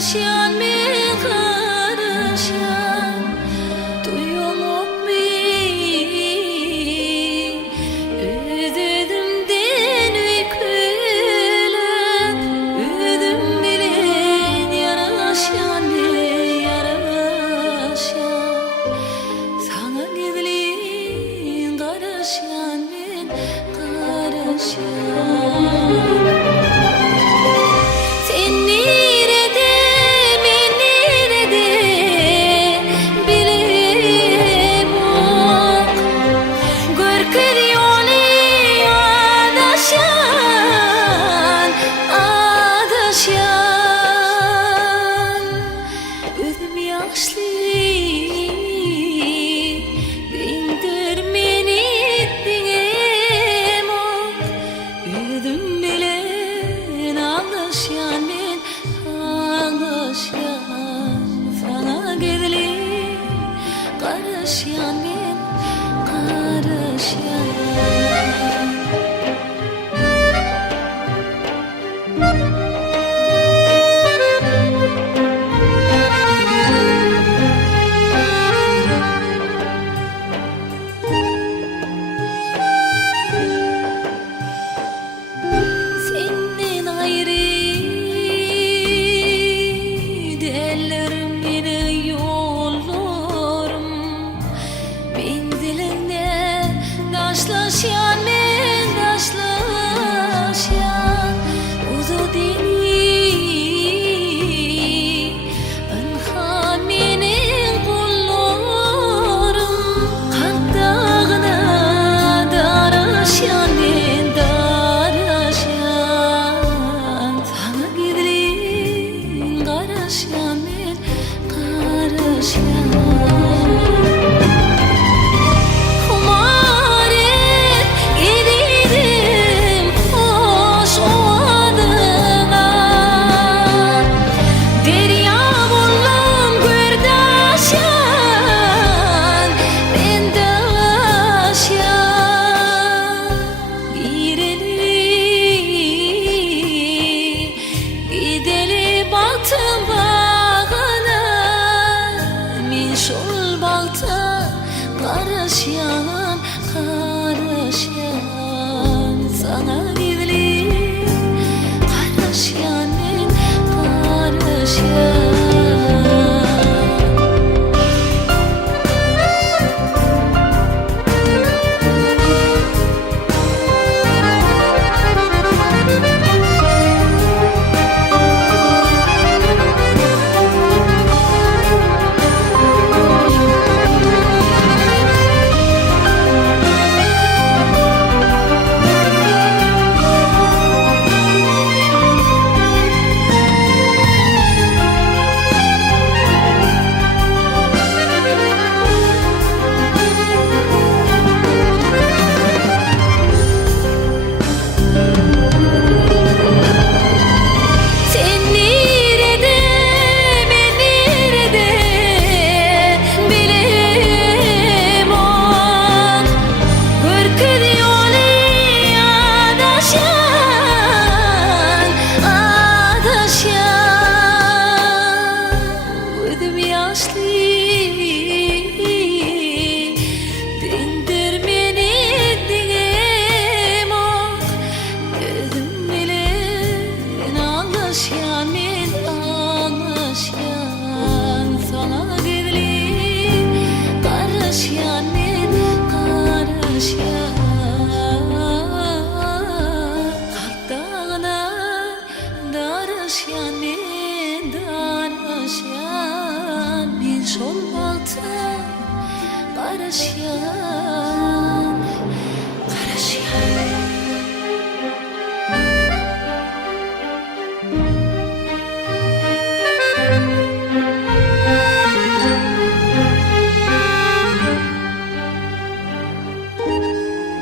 Karışan mi karışan duyuluk mi Ödedimden öykülüp ödüm bilen yaraşan mi yaraşan Sana gidilin karışan men karışan Karışan men karışan Senden ayrı derlerim yine yollarım Ben dilinle daşlaşan men daşlaşan Uzu dili ınhan menin kullarım Kalktağına daraşan men daraşan Sana gidilin karışan men karışan Karışan, karışan sana gidilin Karışan men karışan Qarashyan mendan ashyan men sho'lmoqdan qarashyan qarashyan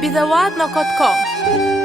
بذواتنا.com